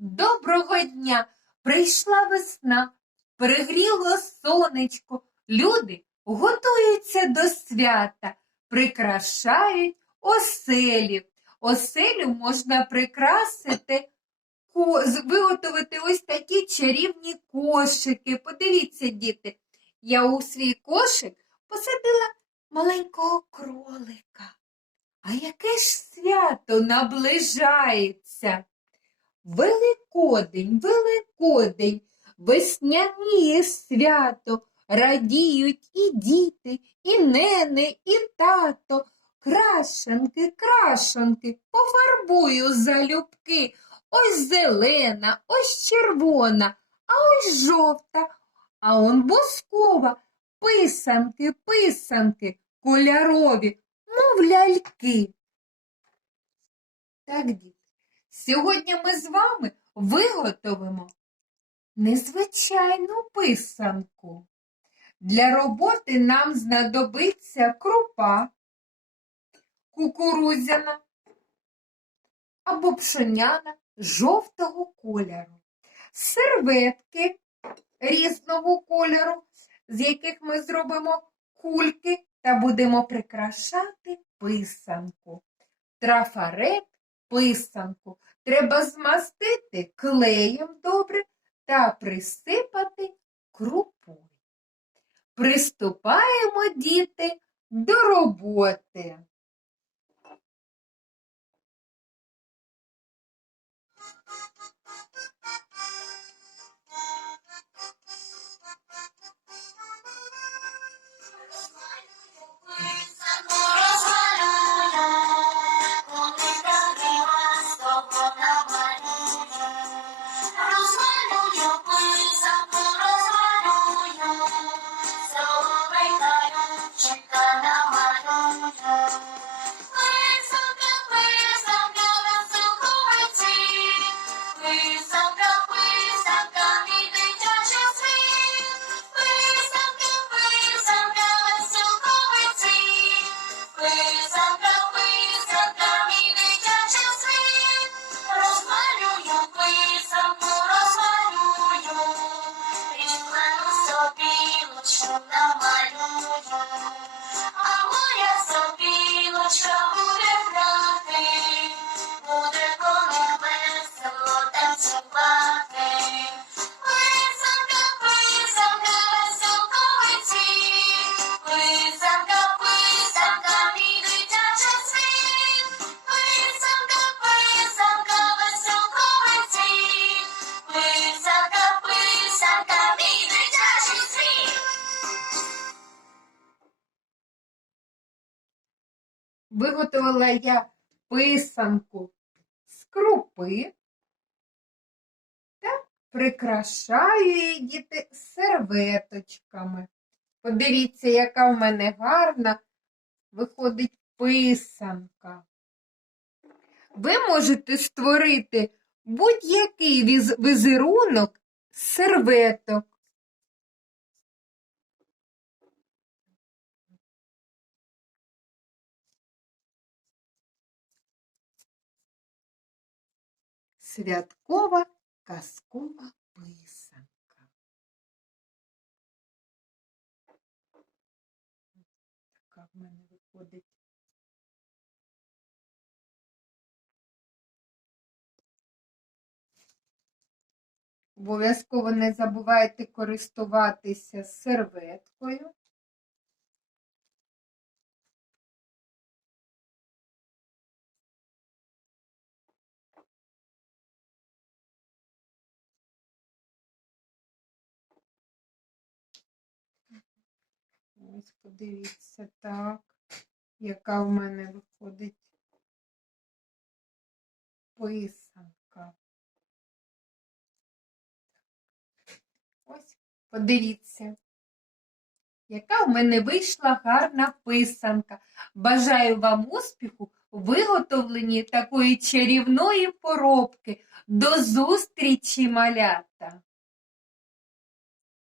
Доброго дня! Прийшла весна, пригріло сонечко. Люди готуються до свята, прикрашають оселі. Оселю можна прикрасити, виготовити ось такі чарівні кошики. Подивіться, діти, я у свій кошик посадила маленького кролика. А яке ж свято наближається? Великодень, Великодень, весняніє свято, радіють і діти, і нени, і тато. Крашенки, крашенки, пофарбую залюбки. Ось зелена, ось червона, а ось жовта, а он бускова. Писанки, писанки, кольорові, мов ляльки. Так, діти, сьогодні ми з вами виготовимо незвичайну писанку. Для роботи нам знадобиться крупа, кукурудзяна або пшеняна жовтого кольору, серветки різного кольору, з яких ми зробимо кульки та будемо прикрашати писанку. Трафарет писанку треба змастити клеєм добре та присипати крупою. Приступаємо, діти, до роботи. Виготовила я писанку з крупи та прикрашаю її серветочками. Подивіться, яка в мене гарна виходить писанка. Ви можете створити будь-який віз- візерунок з серветок. Святкова казкова писанка. Така в мене виходить. Обов'язково не забувайте користуватися серветкою. Ось подивіться так, яка в мене виходить писанка. Ось, подивіться, яка в мене вийшла гарна писанка. Бажаю вам успіху у виготовленні такої чарівної поробки. До зустрічі, малята!